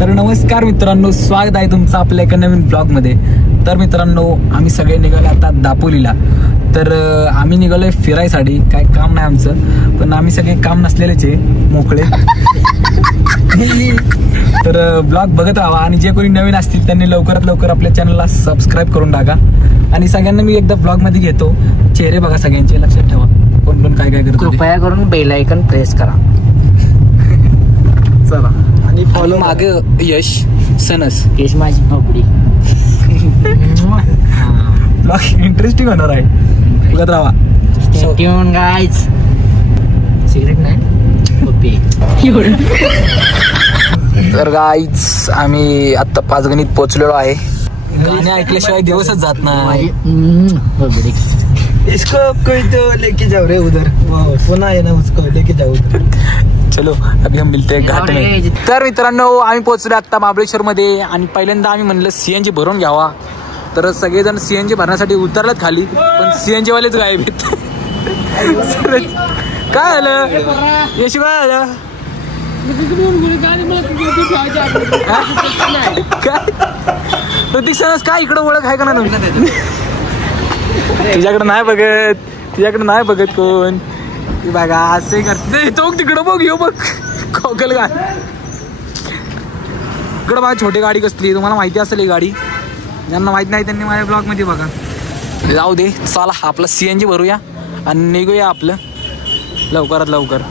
तर नमस्कार मित्रांनो, स्वागत आहे तुमचं आपल्या एका नवीन ब्लॉगमध्ये. तर मित्रांनो, आम्ही सगळे निघाले आता दापोलीला. तर आम्ही निघालोय फिरायसाठी. काय काम नाही आमचं, पण आम्ही सगळे काम नसलेलेच आहे, मोकळे. तर ब्लॉग बघत राहा आणि जे कोणी नवीन असतील त्यांनी लवकरात लवकर आपल्या चॅनलला सबस्क्राईब करून टाका. आणि सगळ्यांना मी एकदा ब्लॉग मध्ये घेतो, चेहरे बघा सगळ्यांचे, लक्षात ठेवा कोण कोण काय काय करतो. कृपया करून बेल आयकन प्रेस करा. चला. आणि फॉलो मागे यश सनस. यश माझी भोपडी. ब्लॉग इंटरेस्टिंग होणार आहे, बघत राहा. Stay tuned guys. सिगरेट नाही ओपी. तर गाईज आम्ही आता पाचगणीत पोहोचलेलो आहे. गाणे ऐकल्याशिवाय दिवसच जात नाही. इसको कोई तो लेके जाओ रे उधर, पुन्हा आहे ना, उसको लेके जाओ उधर. चलो अभी हम मिलते हैं घाट में. तर मित्रांनो, आम्ही पोहोचलो आता महाबळेश्वर मध्ये. आणि पहिल्यांदा आम्ही म्हणलं सीएनजी भरून घ्यावा. तर सगळेजण सीएनजी भरण्यासाठी उतरलेत खाली, पण सीएनजी वालेच गायब आहेत. काय झालं यश, काय झालं? प्रतीक सनस काय इकडं ओळख आहे का ना? तुझ्याकडे नाही बघत, तुझ्याकडे नाही बघत कोण. बघा असे करते तो, तिकडं बघ, येऊ बघ कोकल का इकडं बघा. छोटी गाडी कसली, तुम्हाला माहिती असेल ही गाडी. ज्यांना माहित नाही त्यांनी माझ्या ब्लॉग मध्ये बघा. जाऊ दे, चला आपलं सीएनजी भरूया आणि निघूया आपलं लवकरात लवकर.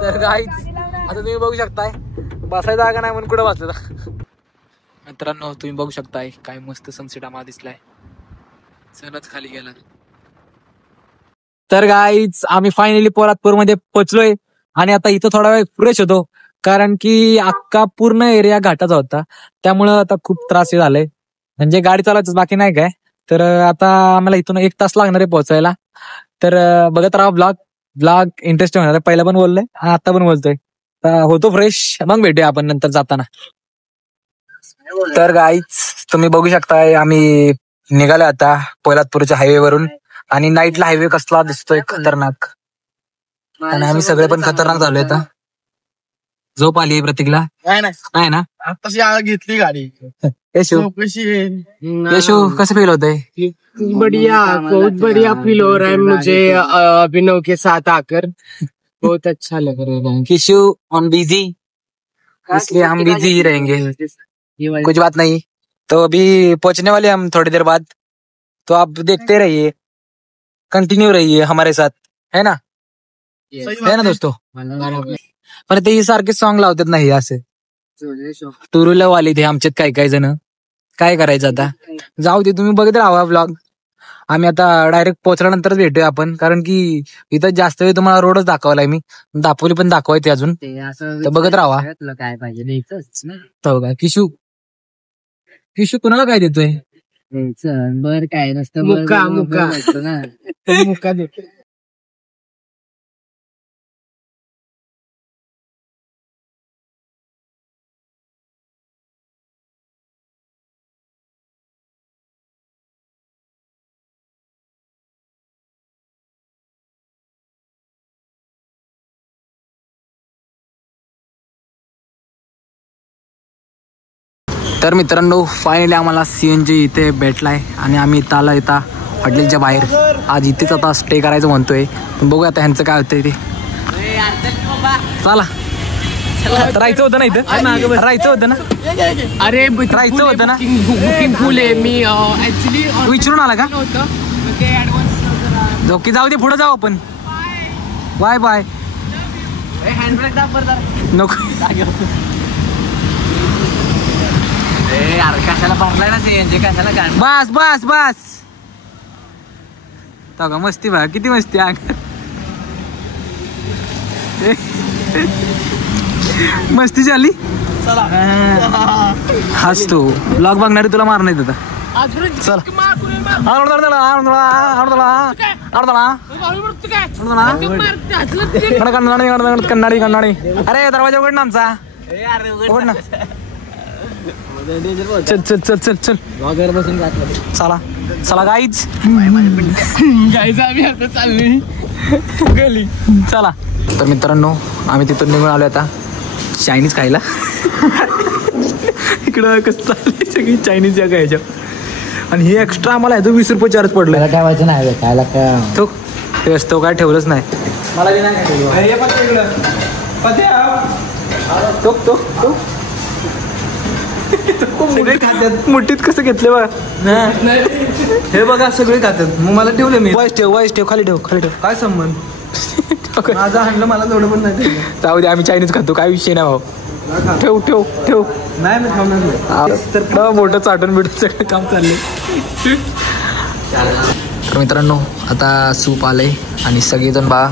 तर गाईज आता तुम्ही बघू शकताय, बसायला जागा नाही म्हणून कुठं बसलं. मित्रांनो तुम्ही बघू शकताय काय मस्त सनसेट आम्हाला दिसलाय. सनच खाली गेला. तर गाईज आम्ही फायनली पोलादपूर मध्ये पोहोचलोय. आणि आता इथं थोडा वेळ फ्रेश होतो, कारण की अख्खा पूर्ण एरिया घाटाचा होता. त्यामुळं आता खूप त्रास झालाय, म्हणजे गाडी चालवायचं बाकी नाही काय. तर आता आम्हाला इथून 1 तास लागणार आहे पोहोचायला. तर बघत राहा ब्लॉग. ब्लॉग इंटरेस्टिंग होणार. पहिला पण बोललोय, आता पण बोलतोय. होतो फ्रेश, मग भेटूया आपण नंतर जाताना. तर गाईज तुम्ही बघू शकताय, आम्ही निघालो आता पोलादपूरच्या हायवे वरून. आणि नाईटला हायवे कसला दिसतोय, खतरनाक. आणि आम्ही सगळे पण खतरनाक झालोय. आता झोप आली प्रतीकला नाही ना? आताशी घेतली गाडी. यशू कसं फील होतंय? बढ़िया, बहुत बढ़िया फील हो रहा है मुझे अभिनव के साथ आकर. बहुत अच्छा लग रहा है. किशु ऑन बिजी, इसलिए हम बिजी ही रहेंगे. कुछ बात नहीं. तो अभी पहुंचने वाले हम थोड़ी देर बाद. तो आप देखते रहिए, कंटिन्यू रहिए हमारे साथ, है ना? है ना दोस्तों? पण ते सारखे सॉन्ग लावतात नाही असे. टू व्हीलर वाले ते आमच्यात काही जण. काय करायचं आता, जाऊ दे, तुम्ही बघत राहा ब्लॉग. आम्ही आता डायरेक्ट पोहोचल्यानंतरच भेटूया आपण, कारण की इथं जास्त वेळ तुम्हाला रोडच दाखवलाय मी. दापोली पण दाखवायचे अजून, तर बघत राहा. काय पाहिजे तो काय किशू कुणाला काय देतोय? बर काय नसतं, मुक्का मुक्का देतो. तर मित्रांनो फायनली आम्हाला सीएनजी इथे भेटलाय. आणि आम्ही इथं आला इथं हॉटेलच्या बाहेर. आज इथेच आता स्टे करायचं म्हणतोय, पण बघूया आता ह्यांचं काय होतंय ते. चला राहायचं होतं ना इथं, राहायचं होतं ना. अरे राहायचं होतं ना. बुकिंग फुल आहे. मी ऍक्च्युली विचारून आला का? ओके जाऊ दे, पुढे जाऊ आपण. Bye bye. नको यार कशाला बंगला ना सीएनजी कशाला गाडी. बस बस बस तो का मस्ती बघा किती मस्ती अंगात. मस्ती झाली. हाच तो ब्लॉग बघणारे तुला मार नाही आता. चल कन्नाडी कन्नाडी. अरे दरवाजा उघड ना आमचा. उघड ना. चल चल चल चल चल बसून चला चला गाईच आम्ही आता चाललोय चला. तर मित्रांनो आम्ही तिथून निघून आलो आता चायनीज खायला. इकडं कसं चाललंय सगळी चायनीज जगा ह्याच्या. आणि हे एक्स्ट्रा आम्हाला ह्याचं 20 रुपये चार्ज पडलं. ठेवायचं नाही खायला काय तो काय ठेवलंच नाही. मला मुठीत कसं घेतले बघा. हे बघा सगळे खातात मग मला ठेवले मी. वाईस ठेव खाली ठेव खाली ठेव. काय संबंध माझा हाणलं मला थोडं पण नाही. जाऊ दे आम्ही चायनीज खातो काय विषय नाही भाऊ. ठेव ठेव ठेव. नाही मी खाणार तर मोठं चाटून बिटून सगळं काम चाललंय. तर मित्रांनो आता सूप आलंय आणि सगळेजण बा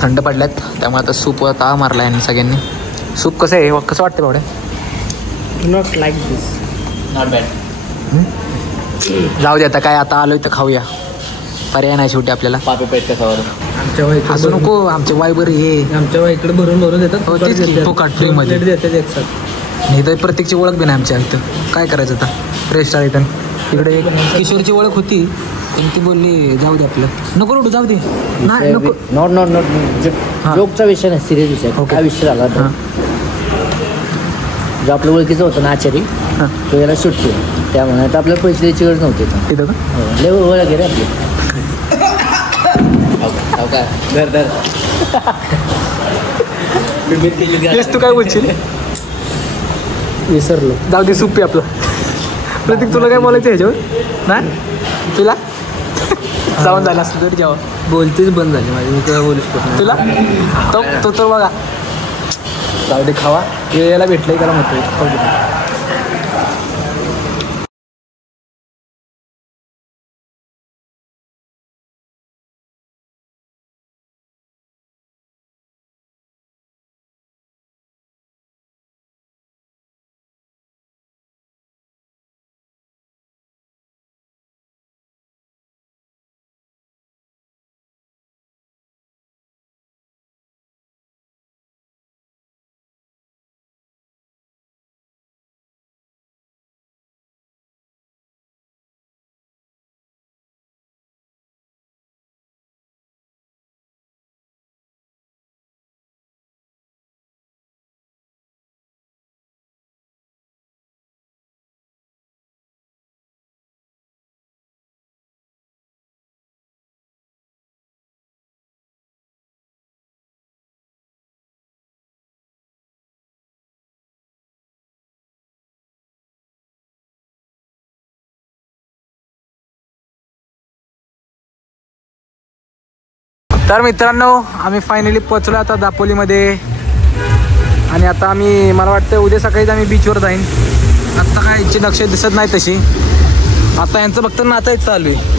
थंड पडल्यात त्यामुळे आता सूप ताव मारलाय आणि सगळ्यांनी. सूप कसं आहे कसं वाटतं बावड्या. Not like this. Not bad. जाऊ दे आता काय आता आलोय तर खाऊया. पर्याय नाही शेवटी आपल्याला. पापे पेट कसावर आमच्या वाईकडे असं नको आमच्या वाईबर हे आमच्या वाईकडे भरून भरून देतात. फुकट फ्रीमध्ये देतात एक साथ. नाही तर प्रत्येकची ओळख बी नाही आमच्या इथं. काय करायचं आता रेस्टॉरंट इकडे एक किशोरची ओळख होती पण ती बोलली जाऊ दे आपलं नको रोडू जाऊ दे. नाही नको. नॉट नॉट नॉट जोकचा विषय नाही सिरियस विषय. काय विषय झाला जो आपल्या ओळखीचं होतं ना आचारी तो याला सुटतो त्यामुळे आता आपल्याला पैसे द्यायची गरज नव्हती तिथं का लय ओळख आहे रे आपली. धर धर तू काय बोलशील. विसरलो. जाऊ दे सूप पे आपलं. प्रतीक तुला काय बोलायचं ह्याच्यावर नाही तुला जाऊन झालं असतं तरी जेव्हा बोलतेच बंद झाली माझी. मी तेव्हा बोलूच शकतो तुला तो तर बघा. जाऊ दे खावा याला भेटलंय त्याला म्हणतोय. तर मित्रांनो आम्ही फायनली पोहोचलो आता दापोलीमध्ये. आणि आता आम्ही मला वाटतं उद्या सकाळीच आम्ही बीचवर जाईन. आत्ता काय यांची लक्ष दिसत नाही तशी. आता यांचं फक्त नाचायचं चालू आहे.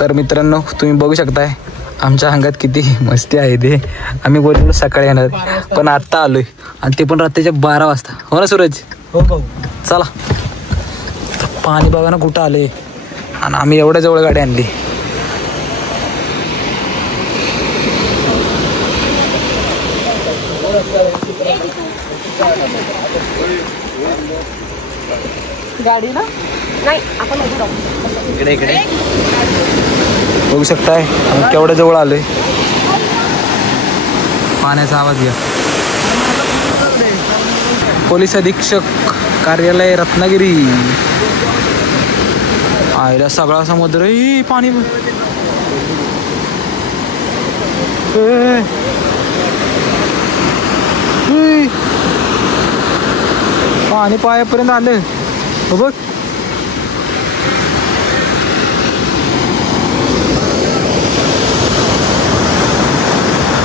तर मित्रांनो तुम्ही बघू शकताय आमच्या अंगात किती मस्ती आहे ते. आम्ही बोललो सकाळी येणार पण आत्ता आलोय आणि ते पण रात्रीच्या 12 वाजता. हो ना सूरज. हो हो चला. पाणी बघा ना कुठं आले आणि आम्ही एवढ्या जवळ गाडी आणली. गाडी ना नाही आपण इकडे इकडे बघू शकताय आम्ही केवढ्या जवळ आलोय. पाण्याचा आवाज घ्या. पोलीस अधीक्षक कार्यालय रत्नागिरी. आयला सगळा समुद्र पाणी. पाणी पायापर्यंत आलं हो बघ.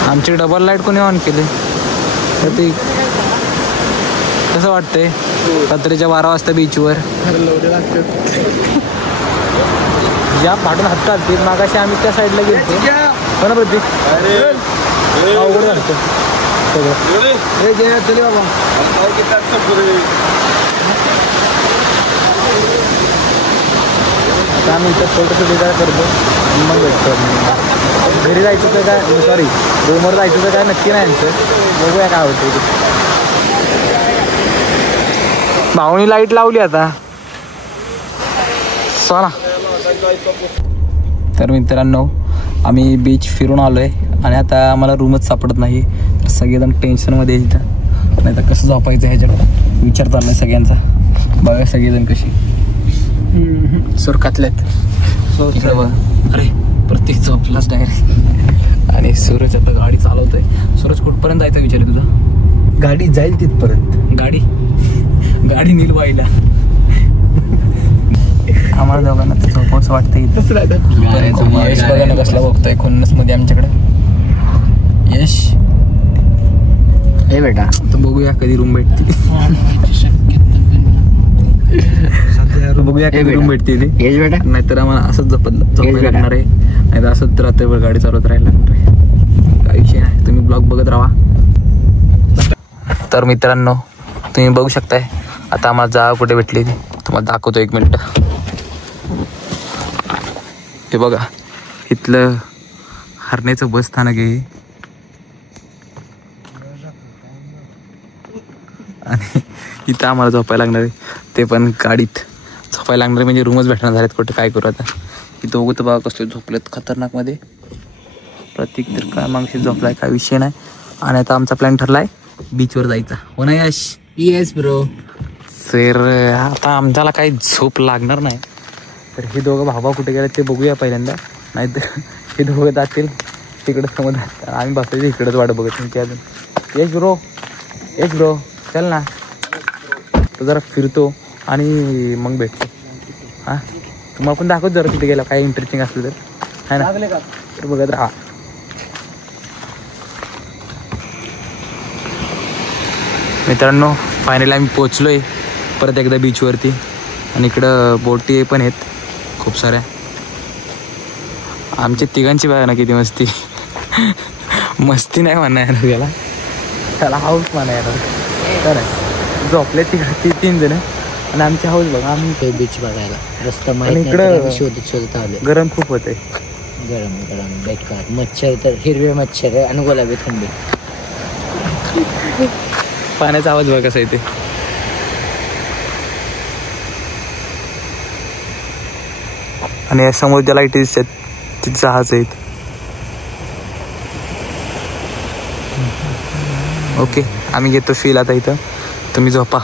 आमची डबल लाईट कोणी ऑन केली तर ती कसं वाटतंय रात्रीच्या 12 वाजता बीचवर या फाटून हात काढते. मागाशी आम्ही त्या साईडला गेलतो हो ना प्रतीक. अवघड झालं चल बाबा. आता आम्ही इथं फोटोशूट काय करतो मग भेटतो. घरी जायचं तर काय सॉरी रूमवर जायचं तर काय नक्की नाही यांचं. बघूया काय होतं. भाऊनी लाईट लावली आता चला. तर मित्रांनो आम्ही बीच फिरून आलो आहे आणि आता आम्हाला रूमच सापडत नाही. तर सगळेजण टेन्शनमध्ये इथं नाही तर कसं झोपायचं ह्याच्याकडं विचार चालला आहे सगळ्यांचा. बघा सगळेजण कशी सुरकातल्यात. अरे प्रत्येक झोपलाच डायरेक्ट. आणि सूरज आता गाडी चालवतोय. सूरज कुठपर्यंत जायचा विचार आहे तुझा? गाडी जाईल तिथपर्यंत. गाडी नील व्हायला आम्हाला दोघांना तर झोपावंसं वाटतं. यश बघा ना कसला बघतोय खुन्नस मध्ये आमच्याकडे. यश हे बेटा तर बघूया कधी रूम भेटते. बघूया कधी रूम भेटते ती. यश बेटा नाहीतर आम्हाला असंच झोपायला लागणार आहे. नाहीतर असंच रात्रभर गाडी चालवत राहायला लागणार आहे. काही विषय नाही. तुम्ही ब्लॉग बघत राहा. तर मित्रांनो तुम्ही बघू शकताय आता आम्हाला जागा कुठे भेटली ती तुम्हाला दाखवतो. 1 मिनिट. हे बघा इथलं हरण्याचं बस स्थानक आहे आणि इथं आम्हाला झोपायला लागणार आहे. ते पण गाडीत झोपायला लागणार म्हणजे रूमच भेटणार झालेत कुठे. काय करू आता. इथं बघू तर बघा कसले झोपलेत खतरनाकमध्ये. प्रत्येक तर काय मागशी झोपलाय काय विषय नाही. आणि आता आमचा प्लॅन ठरला आहे बीचवर जायचा हो ना यश? Yes bro. सर आता आमच्याला काही झोप लागणार नाही. तर हे दोघं भावा कुठे गेले ते बघूया पहिल्यांदा. नाहीतर हे दोघं जातील तिकडं समुद्रात. आम्ही बसायचं इकडंच वाट बघत नाही. अजून यश ब्रो चल ना. तर जरा फिरतो आणि मग भेटतो. हां तुम्हाला पण दाखवतो जरा तिथे गेला काय इंटरेस्टिंग असलं तर आहे ना. तर बघत राहा. मित्रांनो फायनली आम्ही पोचलो आहे परत एकदा बीचवरती. आणि इकडं बोटी पण आहेत खूप साऱ्या. आमच्या तिघांची बघा ना किती मस्ती. मस्ती नाही म्हणणार त्याला त्याला हाऊस म्हणायला. तर झोपले 3 जण आणि आमची हाऊस बघा. आम्ही ते बीच बघायला रस्ता इकडं शोधत आले. गरम खूप होत आहे. गरम बेकार. मच्छर तर हिरवे मच्छर आहे आणि गुलाबी थंडी. पाण्याचा आवाज बघा कसा येते. आणि समोर ज्या लाईट दिसतात ती जहाज आहेत. ओके आम्ही घेतो फील आता इथं. तुम्ही झोपा.